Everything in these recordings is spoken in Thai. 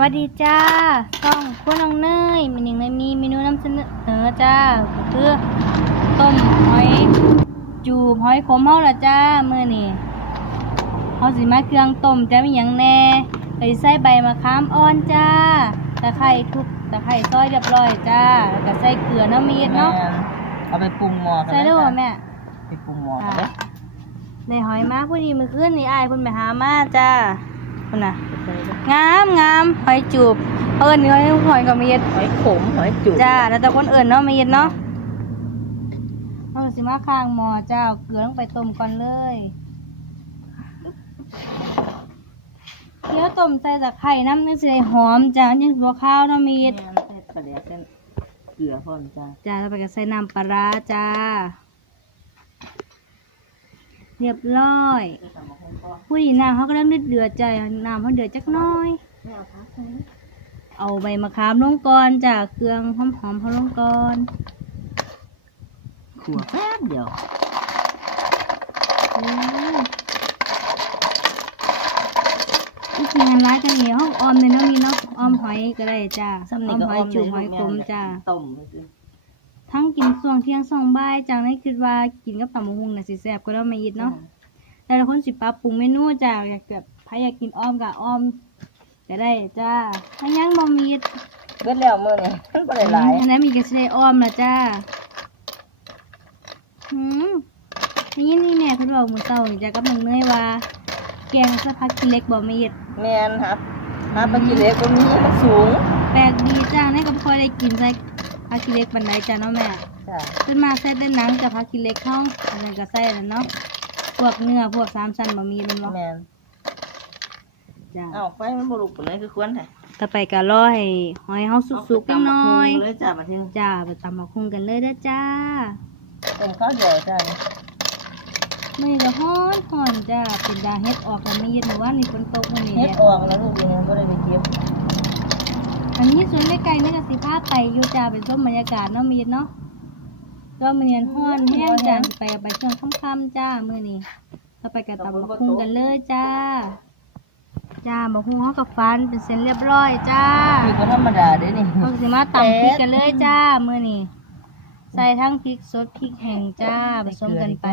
วัสดีจ้าช่องครัวน้องเนยมีหนึ่งในมีเมนูนำเสนอจ้าก็คือต้มหอยจูบหอยขมเฮาละจ้ามื้อนี้เฮาสิมาเครื่องต้มจะมีหยังแหน่ก็สิใส่ใบมะขามอ่อนจ้าตะไคร้ทุบตะไคร้ซอยเรียบร้อยจ้าแล้วก็ใส่เกลือน้ำมีดเนาะแม่เอาไปปรุงหม้อกันใส่ได้บ่แม่ไปปรุงหม้อกันเด้อในหอยมาผู้ดีมื้อคืนนี่อ้ายเพิ่นไปหามาจ้า พุ่นน่ะใส่เด้องามงามหอยจูบเอิ้นนี่หอยหอยกับมีดหอยขมหอยจุกจ้าแล้วแต่คนอื่นเนาะมีดเนาะเอาสิมาข้างหม้อจ้าเอาเกลือลงไปต้มก่อนเลยเคี่ยวต้มใส่ตะไคร้น้ำนึงสิได้หอมจ้ายังสิบ่ข้าวเนาะมีแม่ดนใส่ปลาแดกเส้นเกลือพร้อมจ้าจ้าแล้วไปก็ใส่น้ำปลาร้าจ้า เรียบร้อยผู้ดีน้ำเขาก็เริ่มเดือดๆใจน้ำเขาเดือดจักหน้อยแม่เอาพักใส่เอาใบมะขามลงก่อนจ้าเครื่องหอมๆเขาลงก่อนขัวแป๊บเดียวอืมอีกงานร้ายกันเหนียวห้องออมเลยเนาะมีเนาะออมหอยก็ได้จ้าซ้ำอนี่อมก็หอ้อยอมจุ่มหเลอยลูกขมแม่จ้าต้มซื่อทั้ง กินส่วงเที่ยงส่วงบ่ายจากนั้นคิดว่ากินกับตำบักหุ่งน่ะสิแซ่บก็แล้วไม่ยิดเนาะแต่ละคนสิปรับปรุงเมนูจ้าอยากแบบใครอยากกินอ้อมกับอ้อมก็ได้จ้าถ้ายังบ่มีดเบิดแล้วมื้อนี้มันบ่ได้หลายอันนั้นมีกระเชยอ้อมละจ้าหืมนี่นี่เนี่ยเพิ่นบอกมื้อเช้านี่จ้ากับน้องเนยว่า แกงสะพักกินเล็กบ่มีดแม่นครับหาปลากิเลสบ่มีมันสูงแปลกดีจ้าในก็บ่ค่อยได้กินใส่ ผักกิเล็กปานใดจ้าเนาะแม่จ้าขึ้นมาใส่แต่หนังกับผักกิเล็กเฮาอันนั้นก็ใส่แล้วเนาะพวกเนื้อพวกสามชั้นบ่มีแม่นบ่แม่นจ้าเอ้าไฟมันบ่ลุกปานใดคือควรแท้ต่อไปก็รอให้หอยเฮาสุกๆจังหน่อยเาไปตำบักหุ่งเลยจ้ามาทิ้งจ้าไปตำบักหุ่งกันเลยเด้อจ้าต้มข้าวเดียวจ้ามื้อนี้ก็ฮ้อนฮ้อนจ้าเป็นดาเฮ็ดออกแล้วไม่เย็นเมื่อวานนี้ฝนตกมื้อนี้เฮ็ดแดดออกแล้วลูกนี่บ่ได้ไปเก็บอั นนี้สวนไกลๆนี่ก็สิพาไปอยู่จ้าเป็นชมบรรยากาศเนาะมีเนาะก็มื้อนี้ฮ้อนแห้งจ้าสิไปเอาไปช่วงค่ำๆจ้ามื้อนี้เราไปกันตำบักหุ่งกันเลยจ้า จ้าบักหุ่งเฮากับฟันเป็นเส้นเรียบร้อยจ้าคือบ่ธรรมดาเด้นี่เราสิมาตำพริกกันเลยจ้ามื้อนี้ใส่ทั้งพริกสดพริกแห้งจ้าผสมกันไป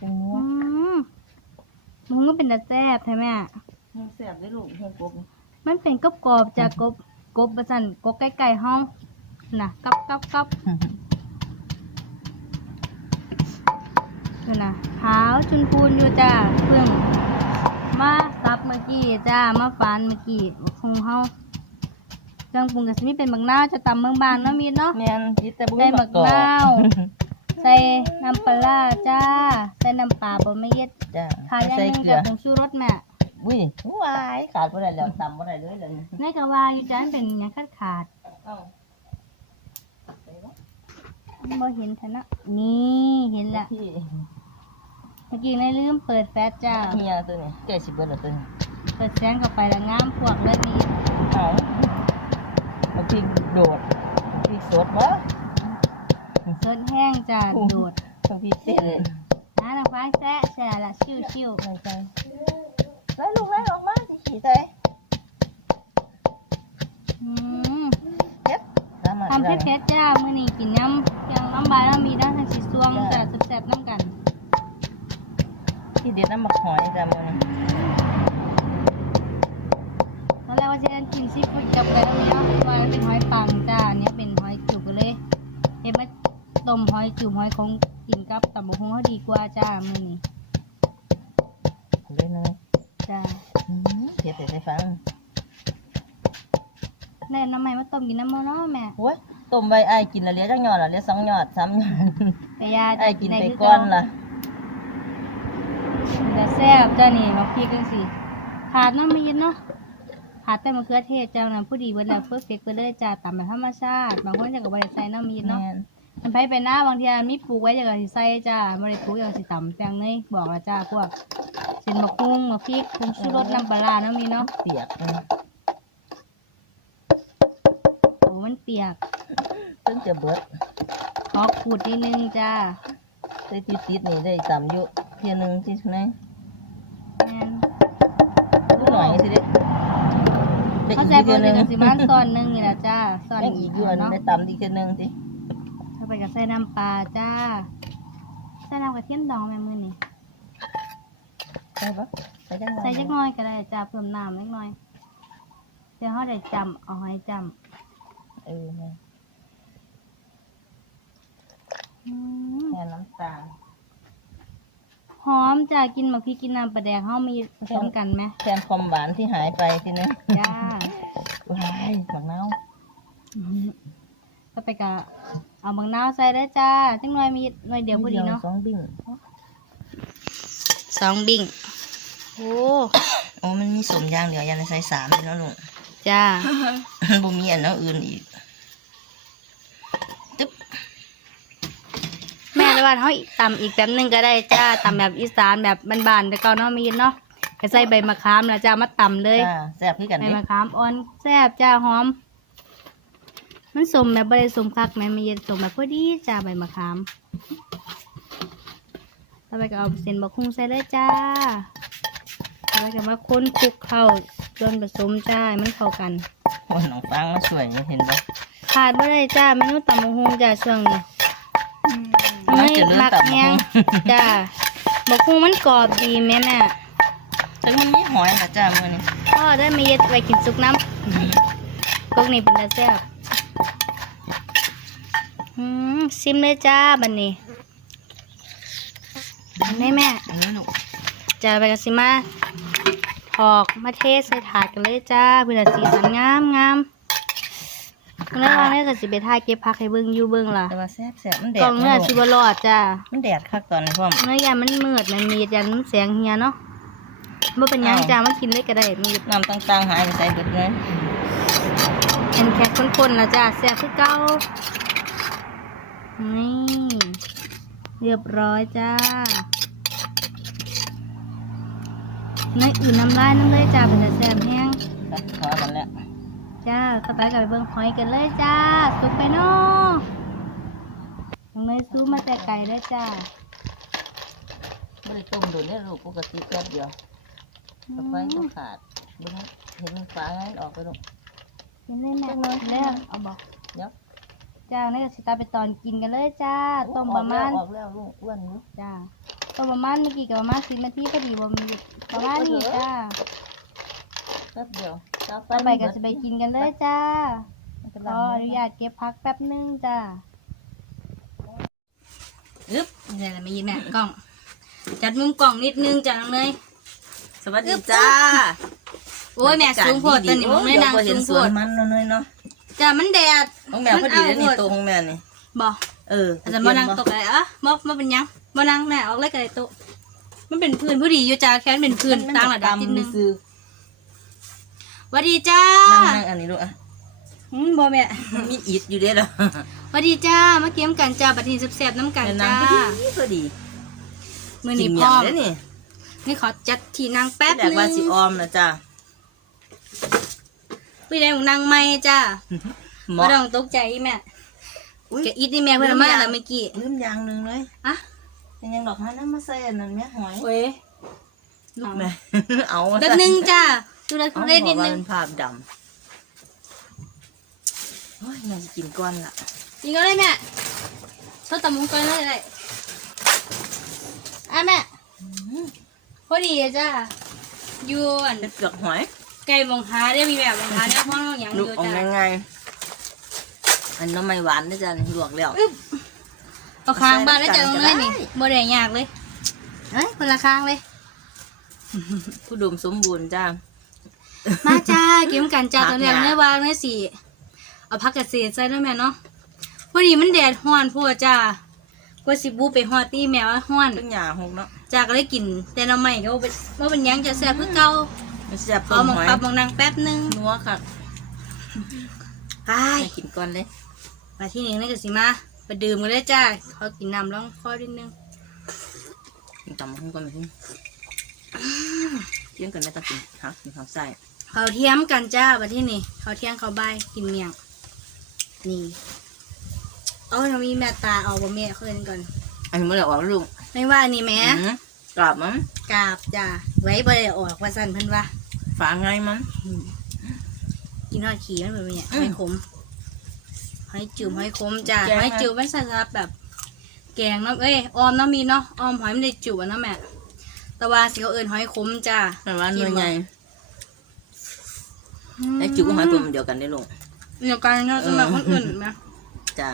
จังนัวอืมมันก็เป็นตาแซ่บใช่ไหมอะแซ่บได้ลูกเฮ็ดกบ มันเป็นกรอบกรอบๆจากกบกบประสันกบไก่ไก่ห้องน่ะกับกับกับดูนะขาวชุนพูนอยู่จ้าเพิ่งมาซับเมื่อกี้จ้ามาฟานเมื่อกี้คงเฮาเครื่องปรุงก็สิมีเป็นบักนาวจะตำเมืองบางเนาะมีเนาะแม่นจิตแต่บ่ได้มีบับักกกอกนาวใส่น้ำปลาร้าจ้า ใส่น้ำปลาบ่ไม่เย็ดจ้าขาดอย่างใส่หนึงเกลืกัอบผงชูรสแม่ อุ้ยว้ายขาดบ่ได้แล้วตำบ่ได้เลยเดี๋ยวนี้ในกะว่าอยู่จ้ามันเป็นหยังขาดขาดเอ้าบ่เห็นแท้เนาะนี่เห็นละพี่เมื่อกี้นายลืมเปิดแฟลชจ้าเฮียตัวนี้แกสิเบิดแล้วตัวนี้เปิดแสงเข้าไปแล้วงามพวกเลยนี่เอ้าเอาพริกโดดพริกสดบ่สดแห้งจ้าโดดเอาพริกเต้น น้าน้ำฟ้าแซะแช่ละชิวชิวใส่ใจ ไล่ลูกไล่ออกมาสิขี่ใส่ๆอืมเฮ็ดสามารถทำเผ็ดๆจ้ามื้อนี้กินน้ำยังน้ำบายน้ำมีด้านทางสีสวงจ้าแซ่บๆน้ำกันที่เด็ดน้ำหมักหอยจ้ามื้อนี้ตอนแรกว่าจะกินซีฟู้ดกับไก่ต้มยำว่ามันเป็นหอยปังจ้าอันนี้เป็นหอยจุกก็เลยเห็นไหมต้มหอยจุ่มหอยคงกินกับตับหมูฮงเขาดีกว่าจ้ามื้อนี้เอาเลยนะจ้าอืมเฮ็ดให้ได้ฟังแน่น้ำใหม่มาต้มกินน้ำมันเนาะแม่โอ้ยต้มใบอ้ายกินและเหลือจักยอดล่ะเหลือสองยอดสามยอดกะยาอ้ายกินด้ไปคืก่อนล่ะแต่แซ่บจ้านี่มาพริกกันสิขาดน้ำไม่เย็นเนาะขาดแต่มะเขือเทศจ้านะผู้ดีเวลาเพื่อเฟกไปเลยจ้าตามแบบธรรมชาติบางคนจะกับบริใส่น้ำไม่เย็นเนาะ แม่นมันไปไปหน้าบางทีมีปลูกไว้จะกับสิใส่จ้าบริปลูกอย่างสิต่ำแปลงนี่บอกและจ้าพวกเช่นมะกุ้งมะพริกผงชูรสน้ำปลาร้าเนาะมีเนาะเปียกนะโอ้มันเปียกซึ่งจะเบิดขอขูดนิดนึงจ้าได้ติดๆนี่ได้ตำอยู่เที่ยหนึงที่ไหนแม่นก็หน่อยสิเด้ได้เข้าอีกใจเดืเพิ่อนนหนึงก็สิมาซ้อนหนึงนี่ล่ะจ้าซ้อนยังอีกเดือนเนาะ ได้ตำอีกเดือนหนึงสิถ้า ไปก็ใส่น้ำปลาจ้า ใส่น้ำกระเทียมดองแม่มื้อนี่ใช่ปะใส่จังใส่จักหน่อยก็ได้จ้าเพิ่มน้ำเล็กน้อยเดี๋ยวเฮาได้จำเอาให้จำเออแม่อืมแทนน้ำตาลหอมจ้ากินหมักพริกกินน้ำปลาแดกเฮามีผสมกันไหมแทนความหวานที่หายไปทีนึงจ้าว้ายหมักเน่าก็ไปกะ เอาบางนาวใส่ได้จ้าจังหน่อยมีหน่อยเดียวพอดีเนาะสองบิ่งสองบิ่งโอ้โอ้มันมีสมอย่างเดียวอยันใส่สามเลยเนาะลุงจ้าบ่มีอันเนาะอื่นอีกตึ๊บแม่ระบาดเฮาอีกตำอีกแบบหนึงก็ได้จ้าตำแบบอีสานแบบบ้านๆแต่เก่าเนาะมีเนาะก็ใส่ใบมะขามแล้วจ้ามาตำเลยจ้าแซ่บคือกันใบเด้มะขามอ่อนแซ่บจ้าหอม มันสมแบบบ่ได้สมคักแม่มีเย็นสมแบบพอดีจ้าใบมะขามต่อไปก็เอาเส้นบะคุงใส่เลยจ้าต่อไปก็มาค้นคลุกเข้าจนผสมจ้าให้มันเข้ากันโอ้ยน้องฟังมาสวยเห็นบ่ขาดบ่ได้จ้าเมนูตำบักฮุงจ้าช่วงนี้ไม่ไม่จะเลือกมักตำบักหุ่งแห้งจ้าบักฮุงมันกรอบดีแม่แม่แต่มันมีหอยนะจ้ามื้อนี้พ่อได้มาเย็ดไว้กินซุกน้ำพวกนี้เป็นตาแซ่บอืม ซิมเลยจ้าบันนี้แม่แม่อันนี้ลูกจะไปกันสิมาถอกมาเทใส่ถาดกันเลยจ้าเพื่อสีสันงามงามแล้วเราเนี่ยก็สิไปถ่ายเก็บผักให้เบิ่งอยู่เบิ่งล่ะแต่ว่าแซ่บแซ่บมันแดกล่ดองเนื้อนะสิลูกบ่รอดจ้ามันแดดคักตอนนี้พ่อมเนื้อยามันมืดมันมียันมันแสงเฮียเนาะบ่เป็นหยังอ้าวจ้ามากินเลยก็ได้มีน้ำต่างๆหายไปใส่เบิดเลยเป็นแค่คนๆนะจ้าแซ่บคือเก่า นี่เรียบร้อยจ้าในอื่นน้ำลายน้ำเลยจ้าเป็นแต่แซ่บแห้งพอกันแล้ว จ้าเข้าไปกับไปเบิ่งหอยกันเลยจ้า สุกไปเนาะน้องเนยซูมาแต่ไก่เลยจ้าไม่ได้ต้มโดนเนี่ยลูกปกติแป๊บเดียวต่อไปก็ขาดเบิ่งเห็นมันฟ้าไงออกไปลูกเห็นเลยแม่แล้วเอาบอกเดี๋ยว จ้านี่ก็สิตาไปตอนกินกันเลยจ้า ต้มประมาณออกแล้วลูกอ้วนอยู่จ้า ต้มประมาณเมื่อกี้กับประมาณสิบนาทีพอดีบ่มีประมาณนี้จ้าแป๊บเดียวต่อไปก็จะไปกินกันเลยจ้ามันเป็นขไรออนุญาตเก็บพักแป๊บนึงจ้าอึ๊บเดี๋ยวเรามายินแม่กล้อง จัดมุมกล้องนิดนึงจ้าน้องเนยสวัสดีจ้า โอ้ยแม่สูงโพดตอนนี้มึงไม่นางโอ้ยเดี๋ยวบ่เห็สูนงสโพวนดมันเนยเนาะ จ้ามันแดดของแม่พอดีแล้วนี่ตัวของแม่นี่ บอกเอออาจจะมานั่งตกอะไรอะมอบมาเป็นหยังมานั่งแม่ออกเลยกันเลยโตะมันเป็นพื้นพอดีอยู่จ้าแค่นเป็นพื้นต่างระดับนิดนึงซื้อหวัสดีจ้านั่งนั่งอันนี้ลูกอะ อืมบอแม่มีอิดอยู่เด้อเหรอหวัสดีจ้ามาเกี่ยมกันจ้าบัดทีแซ่บๆน้ำกันนั่จ้างพอดีพอดีมือนี้จิ้พร้อมหยังเด้อนี่นี่ขอจัดที่นั่งแป๊บแต่นึว่าสิงออมนะจ้า พี่ได้หมูนั่งไม่จ้าเหบ่มาะต้องตกใจอีแม่อุ้ยแกอีทนี่แม่เพิ่นเอามาแล้วเมื่อกี้ลืมอย่างหนึ่งเลยอะเป็นยังดอกฮาน้ำมาใส่อันนั้นแม่หอยโอ้ยลูกแม่เอาแป๊บนึงจ้าดูแลเอาเล่นนิดบอกว่านึงเป็นภาพดำโอ้ยแม่จะกินก้อนละยิงก็ได้แม่ชดตำมุงก่อนเลยได้อะแม่พอดีอะจ้าอยู่อันเป็นเปลือกหอย ไก่มองหาได้มีแบบมองหาเนี่ยพ่อน้องหยังอลูกยู่ออกจ้าง่ายๆอันน้ำไม่หวานนะจ๊ะลวกแล้วอึ๊บเอาค้างบ้านแล้วจ้าใส่ตรงน้ำกันี้นก็นี่ได้บ่ได้ยากเลยเอ้ยคนละค้างเลย ผู้ดมสมบูรณ์จ้า มาจ้าเกี่ยมกันจ้าพักตอนแรกเนี่ย เนื้อวางเนื้อสีเอาพักกระเสียใส่ด้วยแม่เนาะพอดีมันแดดฮ้อนพวกจ้ากว่าสิบูไปฮอดตีแม่ว่าฮ้อนต้นหญ้าหกเนาะจ้าก็เลยกินแต่เราไม่ก็บ่เป็นว่าเป็นหยังจะแซ่บคือเก่า มันแซ่บขต้อมมองหอยปรับมองนางแป๊บนึงนัวค่ะไปให้กินก่อนเลยมาที่นี่นี่ก็สิมาไปดื่มกันเลยจ้าขอกินน้ำร้องคอนิดนึงกินตำหุ้งก่อนไปหุ้งเที่ยงกันไม่ต้องกินฮะกินข้าวไส้เขาวเทียมกันจ้ามาที่นี่เขาวเที่ยงเขาวบ่ายกินเมี่ยงนี่เอาเรามีแม่ตาเอาบ่แม่เขาเล่นก่อน อันนี้ไม่ได้ออกลูกไม่ว่านี่แม่อืมกรอบมั้งกราบจ้าไว้บ่ได้ออกว่าสั่นเพิ่นว่า ฝาไงมั้ง กินทอดขี้มันเป็นเนี่ยหอืมอยขมหอยจืดหอยขมจ้ะแกงหอยนะจืดไว้ใส่สำหรับแบบ แกงเนาะเอ้ยออมเนาะมีเนาะออมหอยไม่ได้จุอะเนาะแม่แต่ว่าสิเขาเอิญหอยขมจ้ะแต่ว่าหน่วยใหญ่อืมไอ้จุกกับหอยขมเดียวกันได้ลง เดียวกันเนาะสำหรับคนอื่นนะจ้า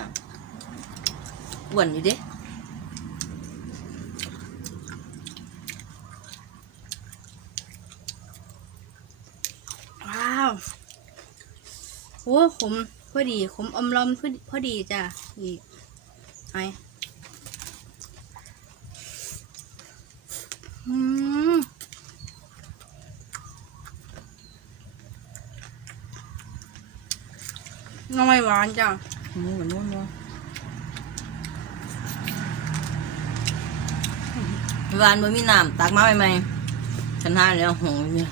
อ้วนอยู่เด้ ว้าวโอ้ ขมพอดีขมอมลอมพอดีพอดีจ้ะนี่ไออืมน้ำไม่หวานจ้ะนู้นนู้นนู้นวานบ่มีน้ำตักมาใหม่ๆฉันหาแล้วหงเนี่ย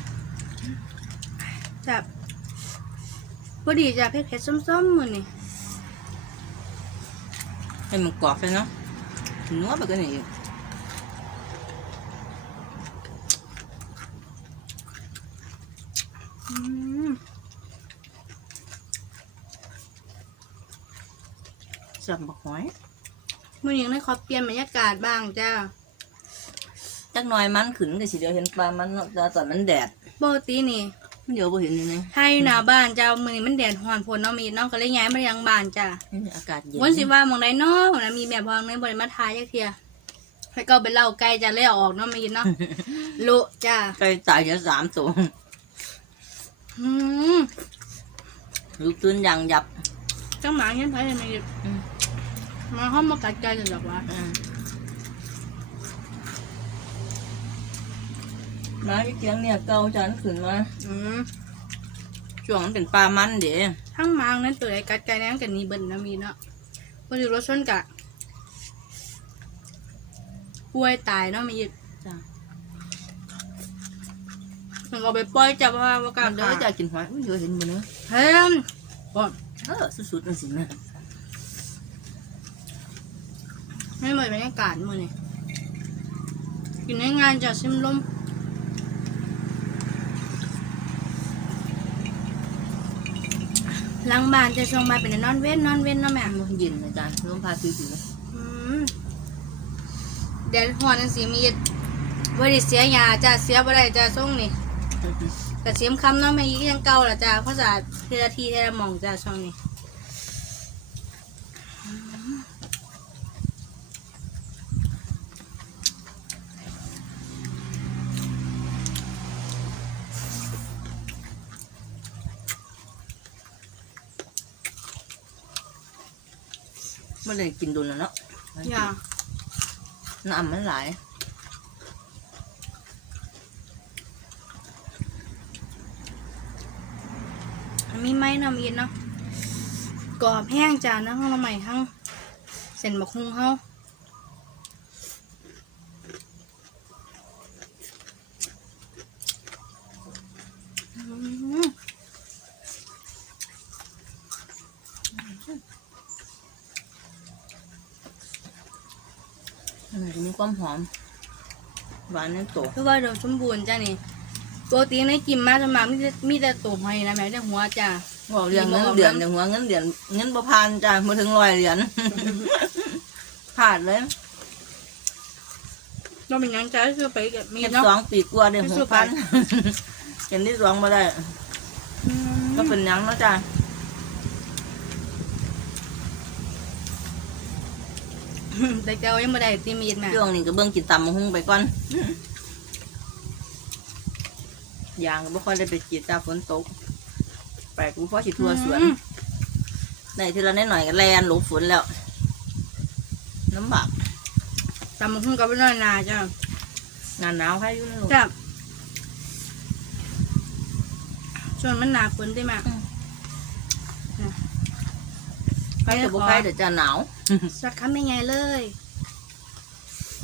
จ้ะ พอดีจ้ะเผ็ดๆส้มๆมือนี่ให้มันกรอบไปเนาะนัวไปกันอีกอืมสับบักหอยมือนี้ได้ขอเปลี่ยนบรรยากาศบ้างจ้าจักหน่อยมันขึ้นก็สิเดียวเห็นปลามันเนาะแต่ตอนมันแดดปกตินี่ เดี๋ยวบ่เห็นอยู่นี่ถ้าอยู่หน้าบ้านจ้ามือนี้มันแดดฮ้อนพลเนาะมีน้องก็เลยย้ายมายังบ้านจ้าอากาศเย็นวันสิว่าหมองใดเนาะหมองใดมีแม่พองในบริมาทายจักเทียให้ก็ไปเล่าไกลจ้าเลยเอาออกเนาะมีเนาะ โลุจ้าใกล้ตายจะสามตัวอืมลูกตื่นยังยับจังหมาเห็นไผเลยมีอืม มาห้องมากัดใจจังดอกว่าอืม มาที่เกียงเนี่ยเกาจันขึ้นมาอืมช่วงมันเป็นปลามันเดี๋ยวทั้งหมางนั้นตัวใดกัดใจนั้นกันนี่เบิ่นเนาะมีเนาะบ่สิรถชนกะป่วยตายเนาะมีจ้ามันก็เอาไปปล่อยจ้ะเพราะว่าบ่กล้าเดี๋ยวฆ่าจะกินหอยอุ้ยเดี๋ยวเห็นบ่เนื้อเฮ้ยบ่เออสุดๆนั่นสินะไม่เหมือนบรรยากาศมื้อนี้กินในงานจ้ะซิมลม หลังบ้านจะช่วงบ่ายเป็นนอนเว้นนอนเว้นเนาะแม่มันเย็นอาจารย์ลมพาฟิวอืมแดดฮ้อนจังซี่มีบ่ได้เสียยาจ้ะเสียบ่ได้จ้ะส่งนี่ๆแต่เสียมคำเนาะไม่ยี่ยังเก่าละจ้ะเพราะจะเทละทีเทละหมองจ้ะช่วงนี้ มันเลยกินดุนแล้วเนาะอย่าน้ำมันหลายมีไม้เนาะมีเนาะกรอบแห้งจ้ะเนาะข้างละใหม่ทั้งเส้นบักฮุงเฮา มันจะมีความหอม หวานนั่นโตคือว่าเดี๋ยวสมบูรณ์จ้ะนี่ปกติในกิมมาจะมามีแต่มีแต่ตัวหอยนะแม่แต่หัวจ้ะบอกเรื่องเงินเดือนเดี๋ยวหัวเงินเดือนเงินประพานจ้ามาถึงร้อยเหรียญพลาดเลยเราเป็นหยังจ้ะคือไปกับมีเห็นเนาะสองปีกว่าเดือนหกพันเห็นที่สองมาได้อืมก็เป็นหยังแล้วจ้า แต่เจ้ายังไม่ได้ตีมีดแม่ช่วงนี้ก็เบิ่งกินตำมะฮุ่งไปก่อนยางก็บ่ค่อยได้ไปกีดจ้าฝนตก ไปกูพอสิทัวสวนอืมได้ทีละนิดหน่อยก็แลนหลบฝนแล้วน้ำบากตำบักหุ่งกับไปนอนนาจ้ะหนาหนาวให้อยู่นะลูกจ้ะส่วนมันหนาฝนได้ไหมใครจะบ่ใครเดี๋ยวจะหนาว สักคำยังไงเลย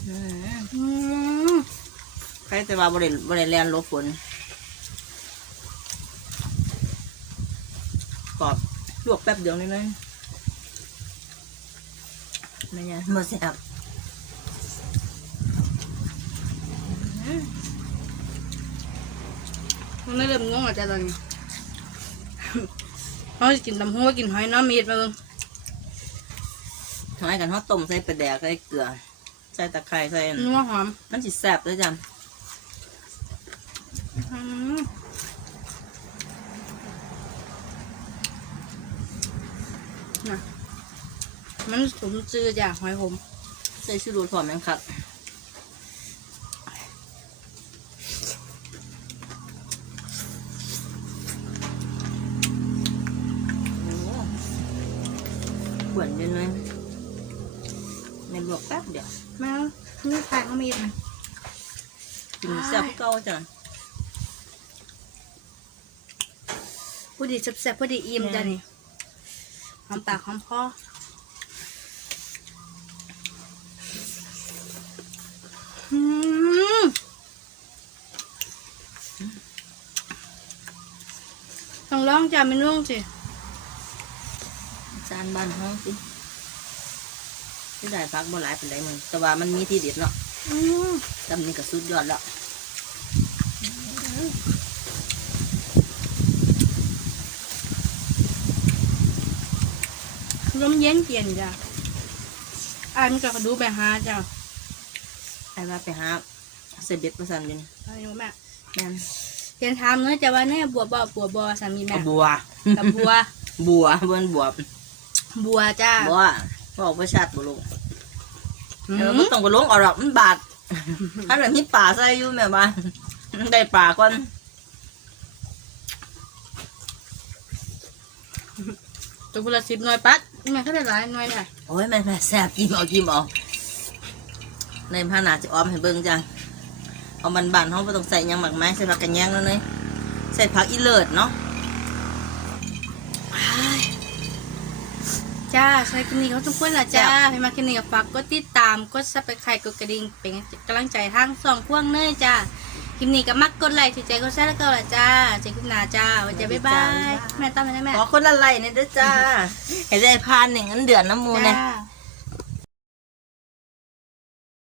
อืมอืมใครแต่ว่าบริบริแลนหลบฝนกรอบลวกแป๊บเดียวนี่เลยไม่ยังมาแซ่บมันไม่เริ่มง่วงหรอจ้ะตอนนี้เขาจะกินตำหัวกินหอยน้ำมีดมาเบิ่ง ทำไมกันเขาต้มใส่ปลาแดกใส่เกลือ ใส่ตะไคร้ใส่นัวหอมมันสิแซ่บด้วยจ้ะอืมน่ะมันสมจือจ้ะหอยขมใส่ชูรสหอมยังครับโอ้ขวนเยอะเลยในลวก แป๊บเดียวแม่นี่แปลงเขามีดมันกินแซ่บเก่าจ้ะพอดีแซ่บๆพอดีอิ่มจ้ะนี่หอมปากหอมคออืมต้องลองจ้ะเมนูสิจานบ้านห้องสิ ที่ได้พักบ่หลายเป็นไรมึงแต่ว่ามันมีที่เด็ดเนาะอืมตำนี้ก็สุดยอดแล้วลมเย็นเย็นจ้ะอันก็ดูไปหาจ้ะไอ้ว่าไปหาเสด็จประสันอยินอันนี้แม่แม่นเรียนถามเนื้อะจะว่าเนี่ยบัวบ่บัวบอสามีแม่เอาบัวกับบัวบัวบนบัวบัวจ้าบัว บอกประชัดบุลงอืเออมบ่ต้องไปลงเออกหรอกมันบาดอันนั้นมีป่าใส่อยู่แม่บ้านได้ป่าก่อนตัวกุละสิบหน่วยปัดแม่เขาได้หลายหน่วยค่ะโอ้ยแม่แม่แซ่บกินเอากินเอาในพานาจะอ้อมให้เบิ่งจ้ะเอามันบานๆเขาไม่ต้องใส่หยังหมักไม้ใส่ผักกระแยงแล้วเนยใส่ผักอีเลิศเนาะ จ้าใช้คลิปนี้เขาต้องควรละจ้าให้มาคลิปนี้กับฝากกดติดตามกดซับสไครต์กดกระดิ่งเป็นกำลังใจทางสองพวงเนยจ้าคลิปนี้ก็มักกดไลค์ถือใจกดแชร์แล้วก็ละจ้าเจอกันคลิปหน้าจ้าไว้เจอบ๊ายบายแม่ตั้มไปได้แม่ขอคนละไล่เนี่ยเด้อจ้าให้ได้พานหนึ่งอันเดือนน้ำมูจ้เนี่ยา